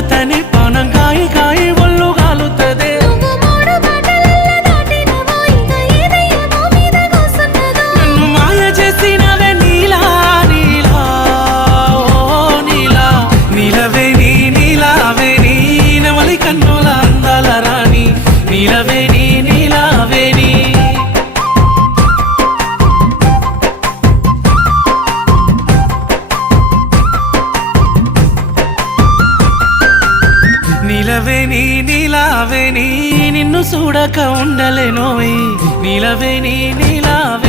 చూతని పానం కాయి కాయి ఒళ్ళు గాలుతదే నన్ను మాయ చేసినవే నీలా నీలా ఓ నీలా నీలవే నీ నీలావే నీ నెమలి కన్నుల అందాల రాణి నీలవే నీ నీలావే నీ నీలవే నీ నీలావే నీ నిన్ను చూడక ఉండలేనోయ్ నీలవే నీ నీలావే